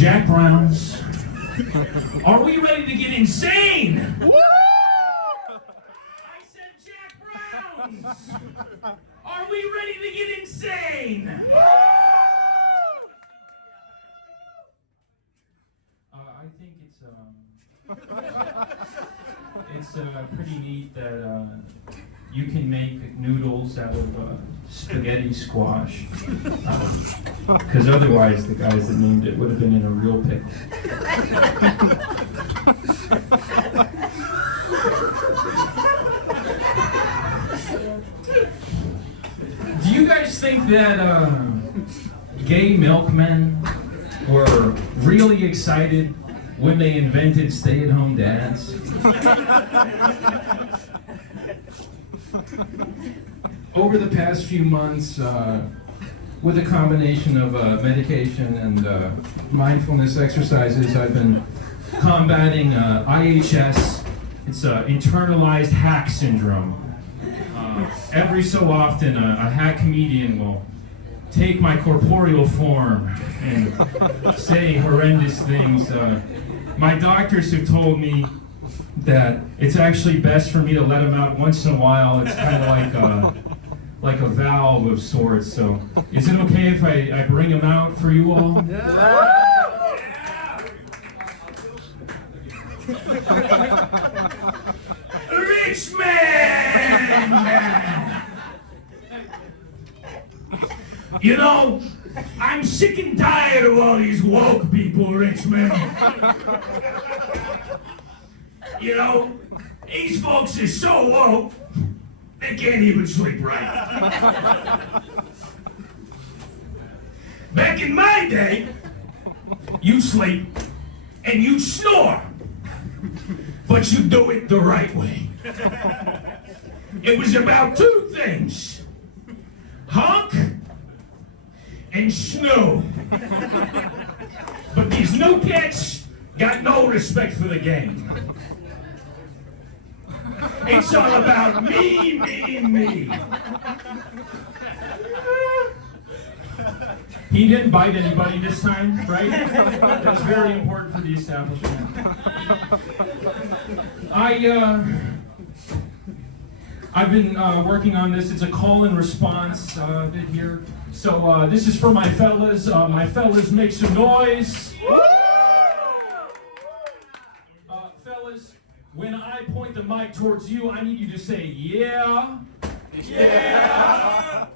Jack Browns. Are we ready to get insane? Woo! I said Jack Browns. Are we ready to get insane? I think it's pretty neat that you can make noodles out of spaghetti squash. Because otherwise, the guys that named it would have been in a real pickle. Do you guys think that gay milkmen were really excited when they invented stay-at-home dads? Over the past few months, with a combination of medication and mindfulness exercises, I've been combating IHS. It's internalized hack syndrome. Every so often, a hack comedian will take my corporeal form and say horrendous things. My doctors have told me that it's actually best for me to let them out once in a while. It's kind of like a valve of sorts. So, is it okay if I bring them out for you all? Yeah. Rich man! You know, I'm sick and tired of all these woke people, rich man. You know, these folks are so woke, they can't even sleep right. Back in my day, you sleep and you snore, but you do it the right way. It was about two things: honk and snoo. But these new cats got no respect for the game. It's all about me, me, me. He didn't bite anybody this time, right? That's very important for the establishment. I've been working on this. It's a call and response bit here. So this is for my fellas. My fellas, make some noise. Fellas, when I point the mic towards you, I need you to say, yeah. Yeah.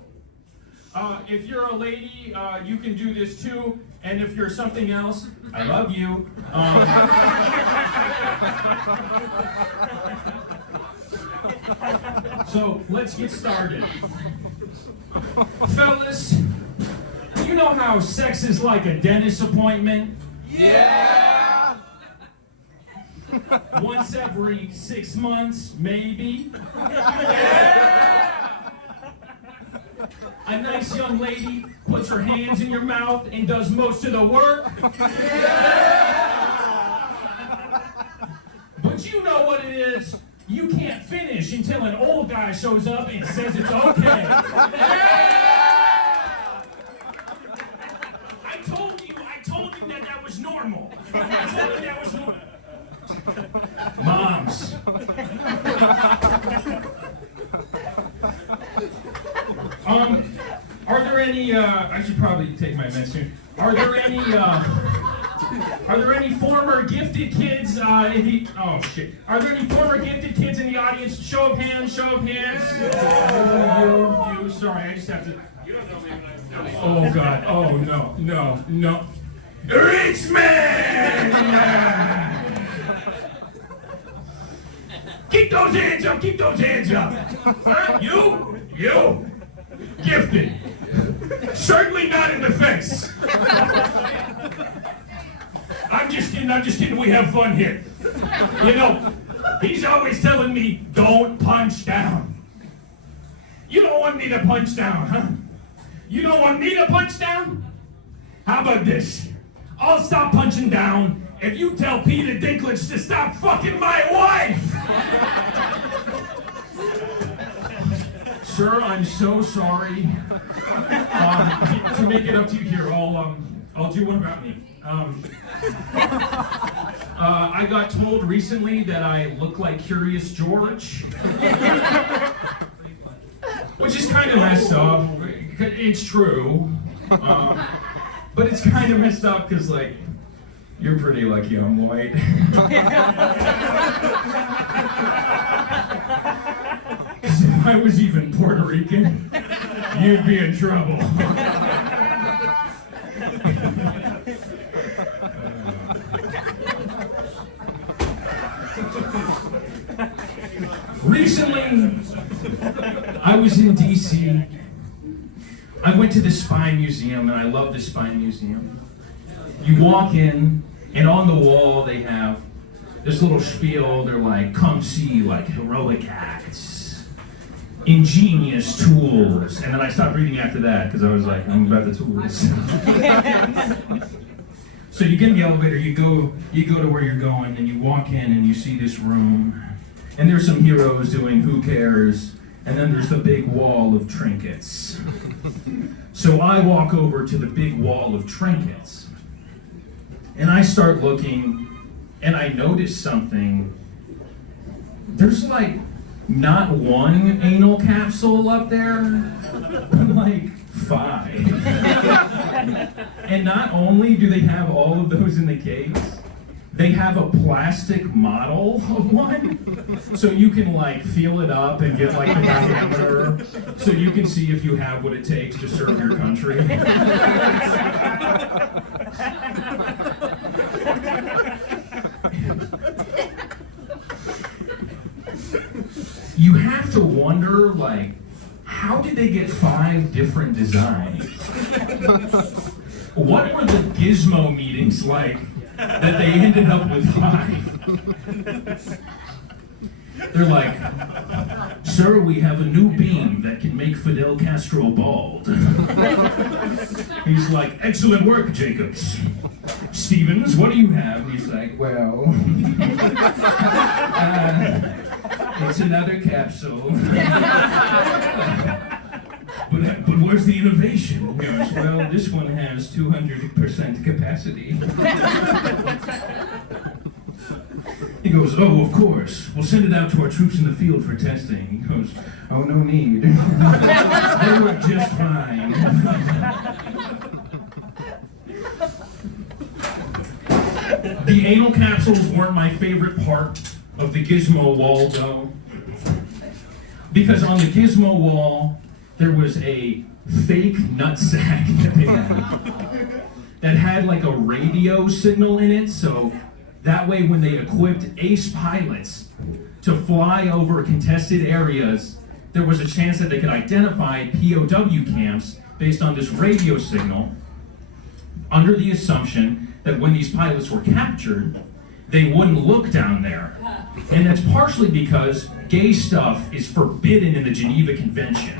If you're a lady, you can do this too. And if you're something else, I love you. So let's get started. Fellas, you know how sex is like a dentist appointment? Yeah! Once every 6 months, maybe? Yeah! A nice young lady puts her hands in your mouth and does most of the work? Yeah! But you know what it is. You can't finish until an old guy shows up and says it's okay. Yeah! I told you that was normal. I told you that was normal. Moms. Are there any, I should probably take my meds soon. Are there any former gifted kids in the, oh shit. Are there any former gifted kids in the audience? Show of hands, show of hands. You, sorry, I just have to. You don't know me when I'm Oh God, oh no. Rich man! Keep those hands up. Huh? You, gifted. Certainly not in the face. I'm just kidding, we have fun here. You know, he's always telling me, don't punch down. You don't want me to punch down, huh? You don't want me to punch down? How about this? I'll stop punching down if you tell Peter Dinklage to stop fucking my wife! Sir, I'm so sorry. To make it up to you here, I'll do one about me. I got told recently that I look like Curious George, which is kind of messed up. It's true, but it's kind of messed up because, like, you're pretty lucky I'm white. Because if I was even Puerto Rican, you'd be in trouble. Recently, I was in DC. I went to the Spy Museum, and I love the Spy Museum. You walk in, and on the wall they have this little spiel. They're like, come see like heroic acts, ingenious tools. And then I stopped reading after that because I was like, I'm about the tools. So you get in the elevator, you go to where you're going, and you walk in and you see this room. And there's some heroes doing Who Cares, and then there's the big wall of trinkets. So I walk over to the big wall of trinkets, and I start looking, and I notice something. There's like not one anal capsule up there, but like 5. And not only do they have all of those in the case, they have a plastic model of one, so you can like feel it up and get like the diameter, so you can see if you have what it takes to serve your country. You have to wonder, like, how did they get 5 different designs? What were the gizmo meetings like that they ended up with 5? They're like, sir, we have a new beam that can make Fidel Castro bald. He's like, excellent work, Jacobs. Stevens, what do you have? And he's like, well, it's another capsule. But where's the innovation? He goes, well, this one has 200% capacity. He goes, oh, of course. We'll send it out to our troops in the field for testing. He goes, oh, no need. They work just fine. The anal capsules weren't my favorite part of the gizmo wall, though. Because on the gizmo wall, there was a fake nutsack that they had that had like a radio signal in it, so that way when they equipped ace pilots to fly over contested areas, there was a chance that they could identify POW camps based on this radio signal, under the assumption that when these pilots were captured, they wouldn't look down there. And that's partially because gay stuff is forbidden in the Geneva Convention.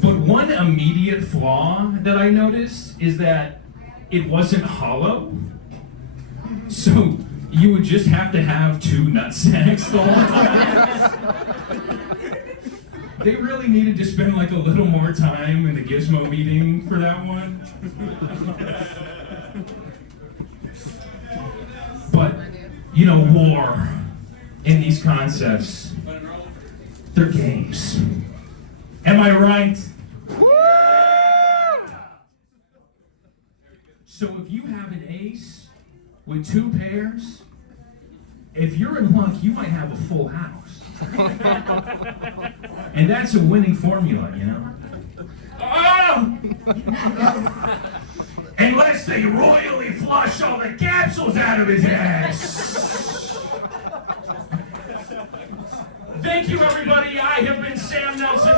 But one immediate flaw that I noticed is that it wasn't hollow. So you would just have to have 2 nutsacks the whole time. They really needed to spend like a little more time in the gizmo meeting for that one. But, you know, war and these concepts, they're games. Am I right? So if you have an ace with 2 pairs, if you're in luck, you might have a full house. And that's a winning formula, you know? Oh! Unless they royally flush all the capsules out of his ass. Thank you, everybody. I have been Sam Nelson.